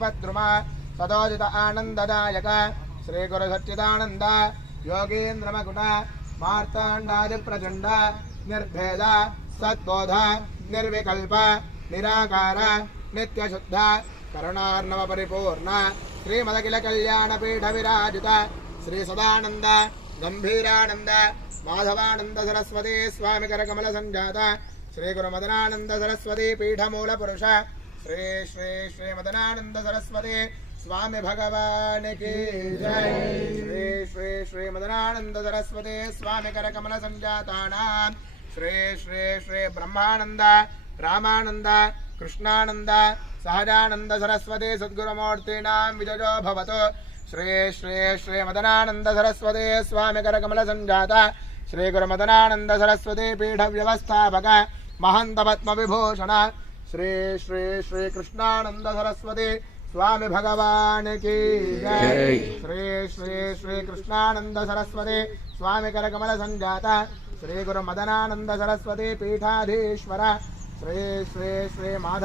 पद्रुमा सदोदित आनंददायक श्री गुरु सच्चिदानंद योगेन्द्रमकुट मार्तांडादि प्रचंड निर्भेद सद्बोध निर्विकल्प निराकार नित्यशुद्ध करुणार्णव परिपूर्ण श्रीमदखिल कल्याण पीठ विराजित श्री सदानंद गंभीरानंद माधवानंद सरस्वती स्वामी करकमल संजात श्री गुरु मदनानंद सरस्वती पीठ मूल पुरुष श्री श्री श्री मदनानंद सरस्वती स्वामी भगवान की जय। श्री श्री श्री मदनानंद सरस्वती स्वामी करकमल संजातानां श्री श्री श्री ब्रह्मानंद रामानंद कृष्णानंद सहजानंद सरस्वती सद्गुरुमूर्तीनां विजयो भवतु। श्री श्री श्री मदनानंद सरस्वती स्वामी करकमल संजाता श्री गुरु मदनानंद सरस्वती पीठ व्यवस्थापक महंत पद्म विभूषण श्री श्री श्री कृष्णानंद सरस्वती स्वामी भगवान की जय। श्री श्री श्री कृष्णानंद सरस्वती स्वामी करकमल संजाता श्री गुरु मदनानंद सरस्वती पीठाधीश्वर श्री श्री श्री माधव